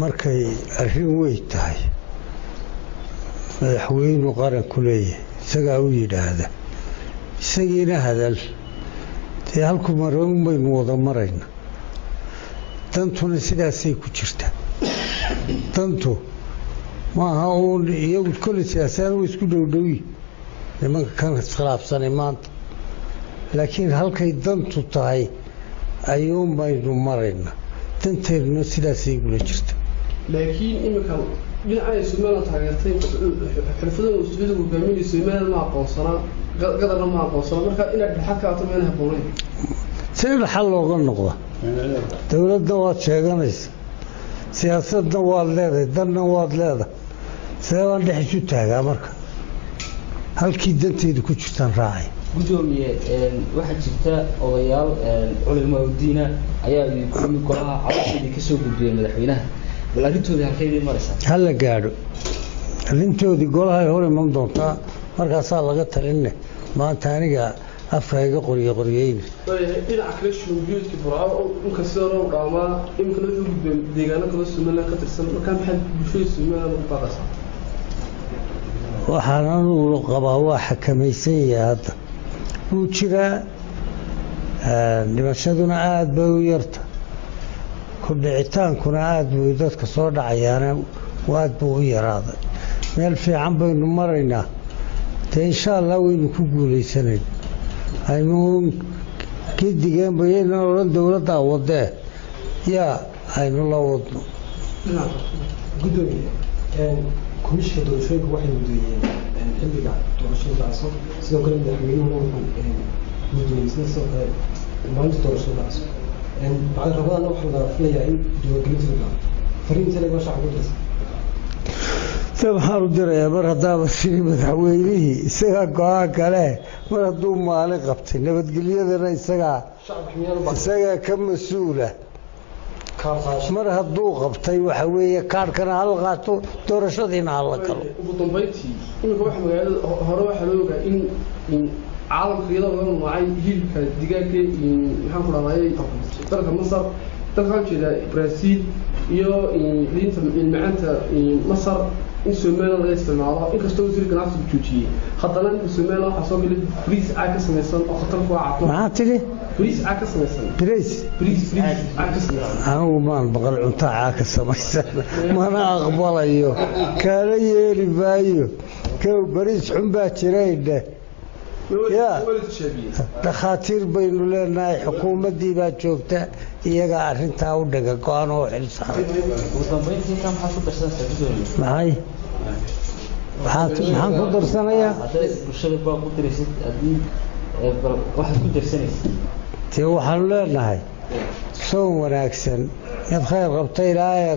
markay arrin weyn tahay madaxweynu qaranku leeyahay isagaa u yidhaahda isagiina hadal dee halku maroon baynu wada marayna dantuna sidaasay ku jirta dantu maaha uun iyagu kolley siyaasaan way isku dhowdhowi nimanka kan iskhilaafsanay maanta laakiin halkay dantu tahay ayuun baynu marayna danteeduna sidaasay gula jirta laakiin imika dhinacay Soomaaliya taageertay xirfadaha ustuudiga hogaaminaysa Soomaaliya ma aqoonsanaa qadarna ma aqoonsana marka inaad dhaxal ka ato meelaha boonay si dhaxal looga noqdo dawladda waad sheeganaysa siyaasadna waad leedahay danna waad leedahay sidee baan dhex isu taagaa marka halkii danteedu ku jirtaan raacay gudoomiye waxaa jirta odayaal culimo diina ayaa yimid golaha codsiga ka soo gudbiyay madaxweynaha bal arrintoodii halkeedii maraysaa hala gaadho arrintoodii golaha hore iman doontaa markaasaa laga talinne maanta aniga afkayga qoriyeyna dhinaca kale shuruudiyoodkii furaaco inka sidoo loo dhaamaa imika la soo gudbeen deegaano kala Soomaaliya ka tirsan markaa maxay bulshada Soomaaliya ugu baaqaysaa waxaan anugu qabaa waa xakamaysan yahay hadda wuu jiraa dhimashaduna aad bay u yarta ku dhicitaankuna aad buu dadka soo dhacayaana aad buu u yaraaday meel fiican baynu maraynaa dee insha allah waynu ku guulaysanayn aynu gidigeen bayaynan odhan dowladdaa wadee yaa aynu la wadno gudoomiye komishinka doorashooyinka waxay mudeeyeen xilliga doorashada dhacso sidoo kale madaxweynuhu wuxuu mudeeyey sidoo kale maalinta doorashada dhacso bacda rabadaana waxaa laga filayaa in diiwaangelinta la gaaro fariinta laga shacabka ku dirsan waxaan u dirayaa mar haddaaba siri madaxweynihii isagaa go-aan kale mar hadduu maalin qabtay nabadgelyadana isagaa ka mas-uula mar hadduu qabtay waxa weeye kaarhkana hala qaato doorashadiina hala galo ugu dambeyntii imika waxa magaalada hore waxaa loo ogaa in caalamka iyadoo laga mamnuucay hilibka digaaga maxaan ku dhahday dalka masar dalka waxaan jeedaa Brazil iyo liinta macaanta masar in Soomaaliya laga isticmaalo inkastoo wasiir ganacsigu joojiyay haddana in Soomaaliya waxa soo galay bariis caag ka samaysan oo khatar ku ah maxaa tiri bariis caag ka samaysan bariis caag ka samaysan anigu maan baqal cunto caag ka samaysan mana aqbalayo kaala yeeli maayo kow bariis xun baa jiraydhe yaa dhakhaatiir baynu leenahay xukuumaddii baa joogta iyaga arrintaa u dhaga go-aan oo xil saaray maxay maxaan ku darsanayaa dee waxaanu leenahay soon wanaagsan inaad khayr qabta ilaahay